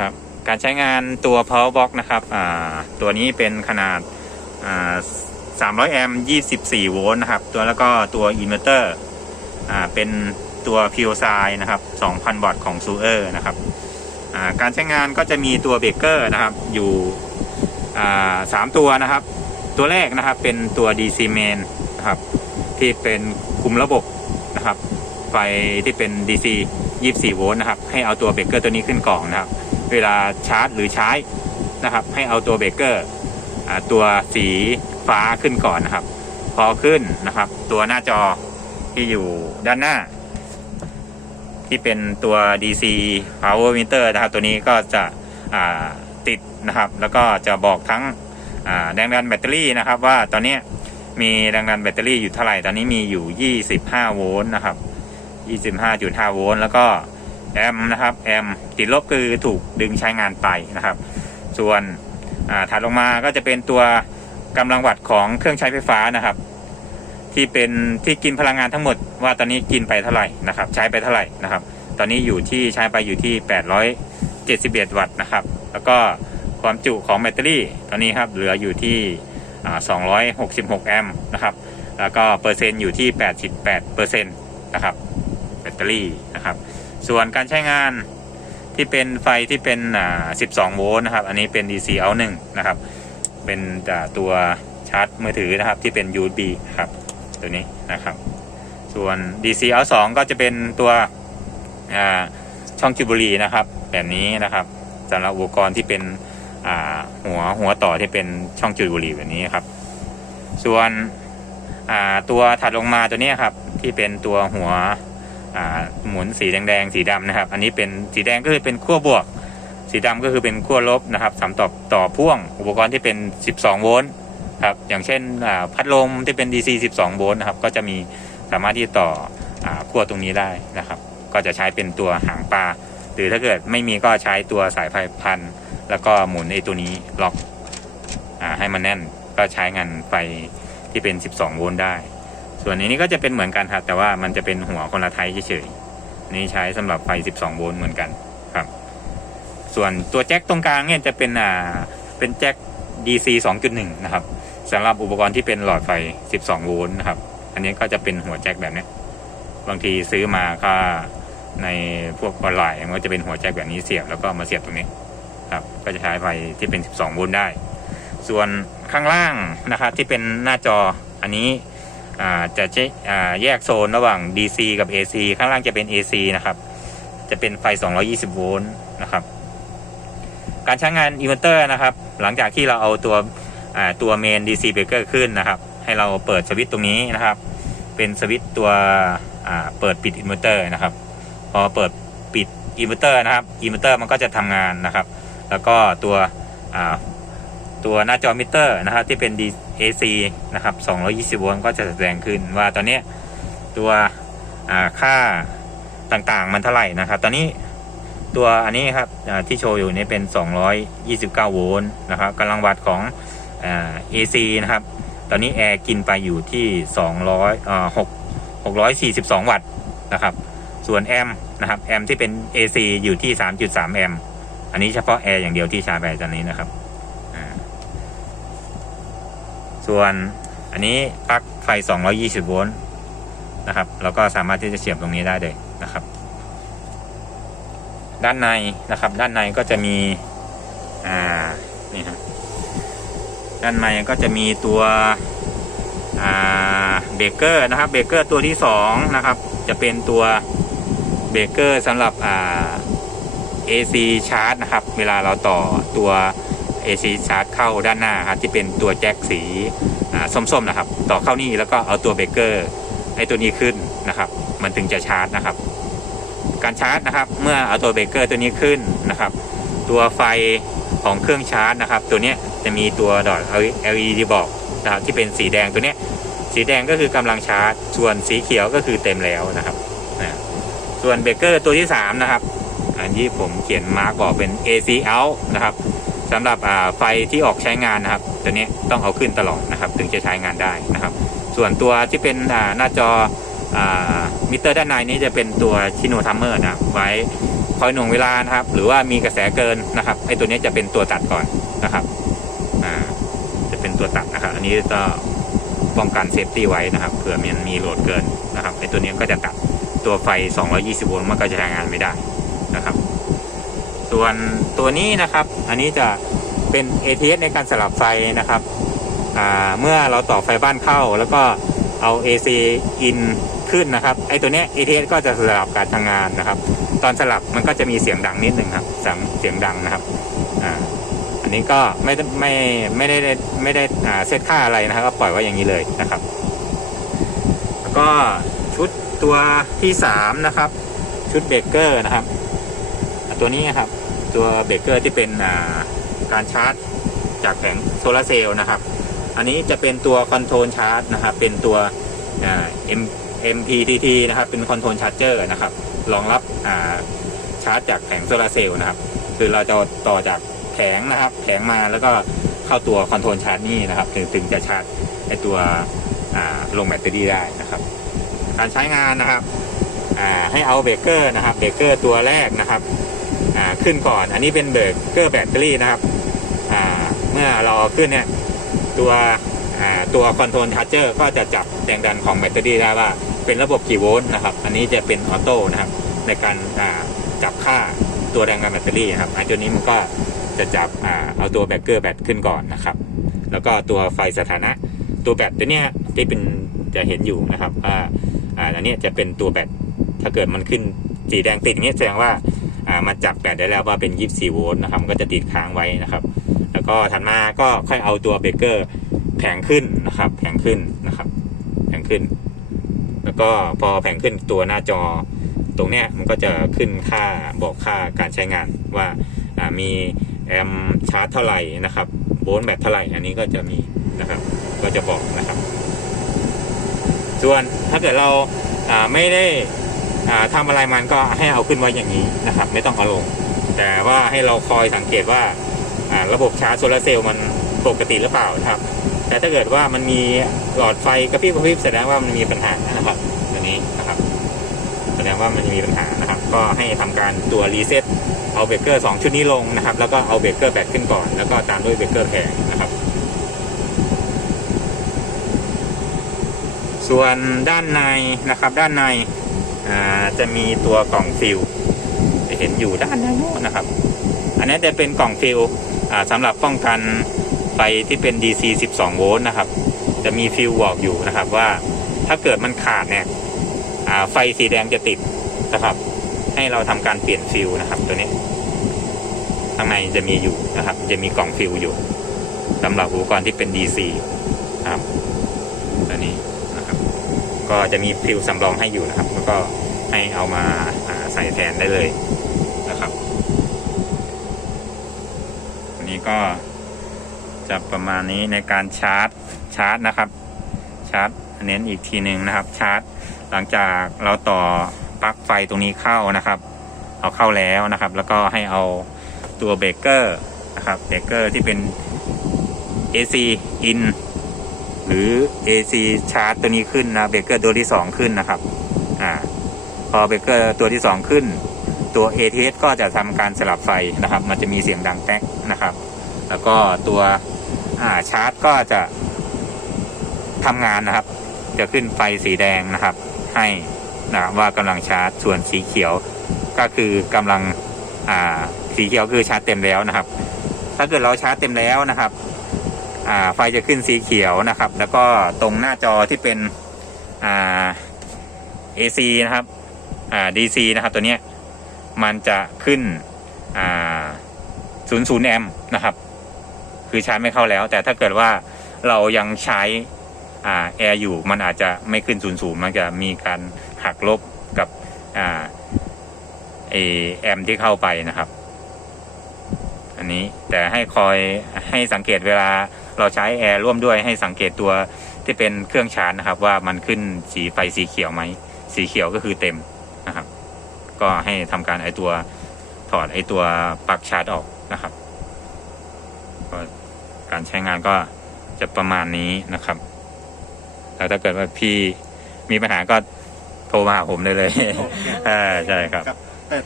ครับการใช้งานตัว power box นะครับตัวนี้เป็นขนาด 300 แอมป์ 24 โวลต์นะครับ ตัวแล้วก็ตัวอินเวอร์เตอร์เป็นตัว p u r e s i นะครับ 2,000 วัตต์ของ s u e r นะครับการใช้งานก็จะมีตัวเบรกเกอร์นะครับ อยู่สามตัวนะครับ ตัวแรกนะครับเป็นตัว DC main นะครับ ที่เป็นคุมระบบนะครับ ไฟที่เป็น DC 24 โวลต์นะครับ ให้เอาตัวเบรกเกอร์ตัวนี้ขึ้นกล่องนะครับ เวลาชาร์จหรือใช้นะครับ ให้เอาตัวเบรกเกอร์ตัวสีฟ้าขึ้นก่อนนะครับ พอขึ้นนะครับ ตัวหน้าจอที่อยู่ด้านหน้า ที่เป็นตัว DC power meter นะครับ ตัวนี้ก็จะติดนะครับ แล้วก็จะบอกทั้งแรงดันแบตเตอรี่นะครับ ว่าตอนนี้มีแรงดันแบตเตอรี่อยู่เท่าไหร่ ตอนนี้มีอยู่ 25 โวลต์นะครับ 25.5 โวลต์แล้วก็ แอมป์นะครับแอมป์ติดลบคือถูกดึงใช้งานไปนะครับ ส่วนถัดลงมาก็จะเป็นตัวกำลังวัตต์ของเครื่องใช้ไฟฟ้านะครับ ที่เป็นที่กินพลังงานทั้งหมด ว่าตอนนี้กินไปเท่าไหร่นะครับ ใช้ไปเท่าไหร่นะครับ ตอนนี้อยู่ที่ใช้ไปอยู่ที่ 871 วัตต์นะครับ แล้วก็ความจุของแบตเตอรี่ตอนนี้ครับเหลืออยู่ที่อ่า266 แอมป์นะครับ แล้วก็เปอร์เซ็นต์อยู่ที่ 88เปอร์เซ็นต์นะครับแบตเตอรี่นะครับ ส่วนการใช้งานที่เป็นไฟที่เป็นอ่า12 โวลต์นะครับ อันนี้เป็น DC out 1นะครับ เป็นตัวชาร์จมือถือนะครับที่เป็น USB ครับ ตัวนี้นะครับ ส่วน DC out 2ก็จะเป็นตัวอ่าช่องจุดบุรีนะครับ แบบนี้นะครับสำหรับอุปกรณ์ที่เป็นอ่าหัวหัวต่อที่เป็นช่องจุดบุหรี่แบบนี้ครับ ส่วนอ่าตัวถัดลงมาตัวนี้ครับที่เป็นตัวหัว หมุนสีแดงๆสีดำนะครับ อันนี้เป็นสีแดงก็คือเป็นขั้วบวก สีดำก็คือเป็นขั้วลบนะครับสำต่อต่อพ่วงอุปกรณ์ที่เป็น 12 โวลต์ครับอย่างเช่นพัดลมที่เป็น DC 12 โวลต์นะครับก็จะมีสามารถที่ต่ออขั้วตรงนี้ได้นะครับ ก็จะใช้เป็นตัวหางปลาหรือถ้าเกิดไม่มีก็ใช้ตัวสายไฟพัน แล้วก็หมุนไอ้ตัวนี้ล็อกอให้มันแน่นก็ใช้งานไฟที่เป็น 12 โวลต์ได้ ส่วนอันนี้ก็จะเป็นเหมือนกันครับแต่ว่ามันจะเป็นหัวคนละไทยเฉยๆนี่ใช้สำหรับไฟ 12 โวลต์เหมือนกันครับ ส่วนตัวแจ็คตรงกลางเนี่ยจะเป็นอ่าเป็นแจ็ค DC 2.1 นะครับสำหรับอุปกรณ์ที่เป็นหลอดไฟ 12 โวลต์นะครับ อันนี้ก็จะเป็นหัวแจ็คแบบนี้บางทีซื้อมาก็ในพวกออนไลน์มันก็จะเป็นหัวแจ็คแบบนี้เสียบแล้วก็มาเสียบตรงนี้ครับ ก็จะใช้ไฟที่เป็น 12 โวลต์ได้ ส่วนข้างล่างนะครับที่เป็นหน้าจออันนี้ จะจอ่าแยกโซนระหว่าง DC กับ AC ข้างล่างจะเป็น AC นะครับ จะเป็นไฟ 220 โวลต์นะครับ การใช้งานอินเวอร์เตอร์นะครับ หลังจากที่เราเอาตัวตัวเมน DC breaker ขึ้นนะครับ ให้เราเปิดสวิตช์ตรงนี้นะครับ เป็นสวิตช์ตัวเปิดปิดอินเวอร์เตอร์นะครับ พอเปิดปิดอินเวอร์เตอร์นะครับอินเวอร์เตอร์มันก็จะทำงานนะครับ แล้วก็ตัวตัวหน้าจอมิเตอร์นะครับที่เป็น AC นะครับ220 โวลต์ก็จะแสดงขึ้นว่าตอนนี้ตัวค่าต่างๆมันเท่าไหร่นะครับ ตอนนี้ตัวอันนี้ครับที่โชว์อยู่นี่เป็น 229 โวลต์นะครับกำลังวัตต์ของอ AC นะครับ ตอนนี้แอร์กินไปอยู่ที่200อ่า6 642 วัตต์นะครับ ส่วนแอมป์นะครับแอมป์ที่เป็น AC อยู่ที่ 3.3 แอมป์อันนี้เฉพาะแอร์อย่างเดียวที่ชาร์จไปตอนนี้นะครับอ่า ส่วนอันนี้ปลั๊กไฟ 220 โวลต์นะครับเราก็สามารถที่จะเสียบตรงนี้ได้เลยนะครับ ด้านในนะครับ ด้านในก็จะมีอ่านี่ฮะด้านในก็จะมีตัวอ่าเบรเกอร์นะครับเบรเกอร์ตัวที่สองนะครับ จะเป็นตัวเบรเกอร์สำหรับอ่า AC ชาร์จนะครับ เวลาเราต่อตัว AC ชาร์จเข้าด้านหน้าครับที่เป็นตัวแจ็คสีส้มๆนะครับ ต่อเข้านี่แล้วก็เอาตัวเบรกเกอร์ไอ้ตัวนี้ขึ้นนะครับ มันถึงจะชาร์จนะครับ การชาร์จนะครับ เมื่อเอาตัวเบรกเกอร์ตัวนี้ขึ้นนะครับ ตัวไฟของเครื่องชาร์จนะครับ ตัวนี้จะมีตัวดอท LED บอกนะครับที่เป็นสีแดงตัวนี้สีแดงก็คือกำลังชาร์จ ส่วนสีเขียวก็คือเต็มแล้วนะครับนะส่วนเบรกเกอร์ตัวที่3นะครับอันที่ผมเขียนมาร์กบอกเป็น AC out นะครับ สำหรับไฟที่ออกใช้งานนะครับ ตัวนี้ต้องเอาขึ้นตลอดนะครับ ถึงจะใช้งานได้นะครับ ส่วนตัวที่เป็นหน้าจอมิเตอร์ด้านในนี้จะเป็นตัวชิโนทัมเมอร์นะครับไว้คอยหน่วงเวลานะครับ หรือว่ามีกระแสเกินนะครับไอ้ตัวนี้จะเป็นตัวตัดก่อนนะครับจะเป็นตัวตัดนะครับ อันนี้ก็ป้องกันเซฟตี้ไว้นะครับเผื่อมันมีโหลดเกินนะครับไอ้ตัวนี้ก็จะตัดตัวไฟ 220 โวลต์มันก็จะใช้งานไม่ได้นะครับ ส่วนตัวนี้นะครับ อันนี้จะเป็น ATS ในการสลับไฟนะครับเมื่อเราต่อไฟบ้านเข้าแล้วก็เอา AC in ขึ้นนะครับ ไอตัวเนี้ย ATS ก็จะสลับการทำงานนะครับ ตอนสลับมันก็จะมีเสียงดังนิดหนึ่งครับเสียงเสียงดังนะครับอ,อันนี้ก็ไม่ไม่ไม่ได้ไม่ได้เซตค่าอะไรนะครับ ก็ปล่อยไว้อย่างนี้เลยนะครับ แล้วก็ชุดตัวที่สามนะครับ ชุดเบรกเกอร์นะครับ ตัวนี้นะครับ ตัวเบรกเกอร์ที่เป็นาการชาร์จจากแผงโซลาร์เซลล์นะครับ อันนี้จะเป็นตัวคอนโทรลชาร์จนะครับ เป็นตัว MPTT นะครับ เป็นคอนโทรลชาร์เจอร์นะครับ รองรับาชาร์จจากแผงโซลาร์เซลล์นะครับ คือเราจะต่อจากแผงนะครับ แผงมาแล้วก็เข้าตัวคอนโทรลชาร์จนี่นะครับ ถึงถึงจะชาร์จไอตัวลงแบตเตอรี่ได้นะครับ การใช้งานนะครับให้เอาเบรกเกอร์นะครับ เบรกเกอร์ตัวแรกนะครับ ขึ้นก่อน อันนี้เป็นเบรกเกอร์แบตเตอรี่นะครับเมื่อเราเอขึ้นเนี่ยตัวตัวคอนโทรลชาร์เจอร์ก็จะจับแรงดันของแบตเตอรี่ได้ว่าเป็นระบบกี่โวลต์นะครับ อันนี้จะเป็นออโต้นะครับในการจับค่าตัวแรงดันแบตเตอรี่นะครับไอ้ตัวนี้มันก็จะจับเอาตัวแบตเกอร์แบตขึ้นก่อนนะครับ แล้วก็ตัวไฟสถานะตัวแบตตัวเนี้ยที่เป็นจะเห็นอยู่นะครับว่าอันนี้จะเป็นตัวแบตถ้าเกิดมันขึ้นสีแดงติดอย่างเงี้ยแสดงว่า อ่ามันจับแบตได้แล้วว่าเป็น 24 โวลต์นะครับก็จะติดค้างไว้นะครับ แล้วก็ถัดมาก็ค่อยเอาตัวเบรกเกอร์แผงขึ้นนะครับ แผงขึ้นนะครับ แผงขึ้น แล้วก็พอแผงขึ้นตัวหน้าจอตรงเนี้ยมันก็จะขึ้นค่าบอกค่าการใช้งานว่าามีแอมป์ชาร์จเท่าไหร่นะครับโวลต์แบตเท่าไหร่อันนี้ก็จะมีนะครับ ก็จะบอกนะครับ ส่วนถ้าเกิดเราาไม่ได้ อ่าทำอะไรมันก็ให้เอาขึ้นไว้อย่างนี้นะครับ ไม่ต้องเอาลง แต่ว่าให้เราคอยสังเกตว่าระบบชาร์จโซลาร์เซลล์มันปกติหรือเปล่านะครับ แต่ถ้าเกิดว่ามันมีหลอดไฟกระพริบกระพริบแสดงว่ามันมีปัญหานะครับตัวนี้นะครับ แสดงว่ามันมีปัญหานะครับ ก็ให้ทำการตัวรีเซ็ตเอาเบรกเกอร์สองชุดนี้ลงนะครับ แล้วก็เอาเบรกเกอร์แบตขึ้นก่อน แล้วก็ตามด้วยเบรกเกอร์แผงนะครับ ส่วนด้านในนะครับ ด้านใน จะมีตัวกล่องฟิลจะเห็นอยู่ด้านในโน้นนะครับ อันนี้จะเป็นกล่องฟิลสำหรับป้องกันไฟที่เป็น DC 12 โวลต์นะครับ จะมีฟิลบอกอยู่นะครับว่าถ้าเกิดมันขาดเนี่ยไฟสีแดงจะติดนะครับ ให้เราทำการเปลี่ยนฟิลนะครับ ตัวนี้ ข้างในจะมีอยู่นะครับ จะมีกล่องฟิลอยู่สำหรับอุปกรณ์ที่เป็น DC นะครับตัวนี้นะครับ ก็จะมีฟิลสำรองให้อยู่นะครับ แล้วก็ให้เอามาอ่าใส่แทนได้เลยนะครับอันนี้ก็จะประมาณนี้ในการชาร์จชาร์จนะครับ ชาร์จเน้นอีกทีหนึ่งนะครับ ชาร์จ หลังจากเราต่อปลั๊กไฟตรงนี้เข้านะครับ เอาเข้าแล้วนะครับ แล้วก็ให้เอาตัวเบรกเกอร์นะครับเบรกเกอร์ที่เป็น AC in หรือ AC ชาร์จตัวนี้ขึ้นนะเบรกเกอร์ตัวที่สองขึ้นนะครับอ่าพอเบรกเกอร์ตัวที่สองขึ้น ตัว ATS ก็จะทำการสลับไฟนะครับ มันจะมีเสียงดังแป๊กนะครับ แล้วก็ตัวอ่าชาร์จก็จะทำงานนะครับ จะขึ้นไฟสีแดงนะครับ ให้นะว่ากำลังชาร์จส่วนสีเขียวก็คือกำลังอ่าสีเขียวคือชาร์จเต็มแล้วนะครับ ถ้าเกิดเราชาร์จเต็มแล้วนะครับ ไฟจะขึ้นสีเขียวนะครับ แล้วก็ตรงหน้าจอที่เป็นอ่า AC นะครับอ่า DC นะครับตัวเนี้ยมันจะขึ้นอ่า00แอมป์นะครับ คือชาร์จไม่เข้าแล้ว แต่ถ้าเกิดว่าเรายังใช้อ่าแอร์อยู่มันอาจจะไม่ขึ้น00มันจะมีการหักลบกับอ่าอแอมป์ที่เข้าไปนะครับ อันนี้แต่ให้คอยให้สังเกตเวลา เราใช้แอร์ร่วมด้วยให้สังเกตตัวที่เป็นเครื่องชาร์จนะครับ ว่ามันขึ้นสีไฟสีเขียวไหม สีเขียวก็คือเต็มนะครับ ก็ให้ทำการไอตัวถอดไอตัวปลั๊กชาร์จออกนะครับก็การใช้งานก็จะประมาณนี้นะครับแล้วถ้าเกิดว่าพี่มีปัญหาก็โทรมาหาผมได้เลยอ่าใช่ครับครับ